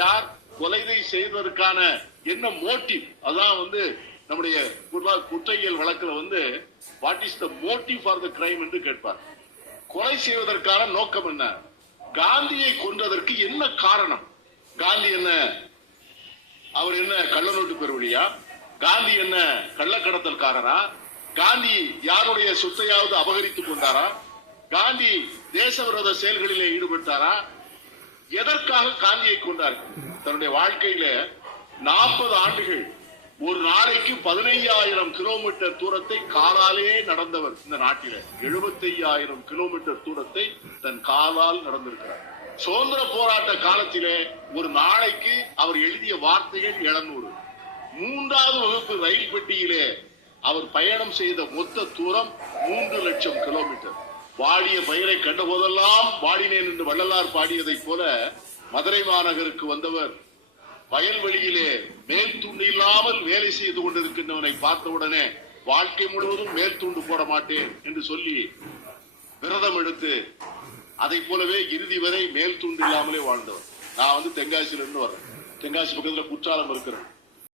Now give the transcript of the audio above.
யார், கொலை செய்வதற்கான என்ன மோட்டிவ், அதான் நம்முடைய குற்றவியல் வழக்குல what is the motive for the crime என்று கேட்பார். கொலை செய்வதற்கான நோக்கம் என்ன, காந்தியை கொன்றதற்கு என்ன காரணம், காந்தி என்ன அவர் என்ன கள்ளநோட்டு பெறுவழியா, காந்தி என்ன கள்ளக்கடத்தல்காரரா, காந்தி யாருடைய சொத்தையாவது அபகரித்துக் கொண்டாரா, காந்தி தேச விரோத செயல்களிலே ஈடுபட்டாரா, எதற்காக காந்தியை கொண்டார்கள்? தன்னுடைய வாழ்க்கையில 40 ஆண்டுகள் ஒரு நாளைக்கு 15,000 கிலோமீட்டர் தூரத்தை காலாலே நடந்தவர். இந்த நாட்டில 75,000 கிலோமீட்டர் தூரத்தை தன் காலால் நடந்திருக்கிறார். சுதந்திர போராட்ட காலத்திலே ஒரு நாளைக்கு அவர் எழுதிய வார்த்தைகள் 700. 3வது வகுப்பு ரயில் பெட்டியிலே அவர் பயணம் செய்த மொத்த தூரம் 3 லட்சம் கிலோமீட்டர். வாடிய பயிரை கண்ட போதெல்லாம் வாடினேன் என்று வள்ளலார் பாடியதை போல மதுரை மாநகருக்கு வந்தவர் வயல்வெளியிலே மேல் துண்டு இல்லாமல் வேலை செய்து கொண்டிருக்கின்றவனை பார்த்தவுடனே வாழ்க்கை முழுவதும் மேல் துண்டு போட மாட்டேன் என்று சொல்லி விரதம் எடுத்து அதை போலவே இறுதி வரை மேல் துண்டு இல்லாமலே வாழ்ந்தவர். நான் தென்காசியிலிருந்து வரேன். தென்காசி பக்கத்துல குற்றாலம் இருக்கிறேன்.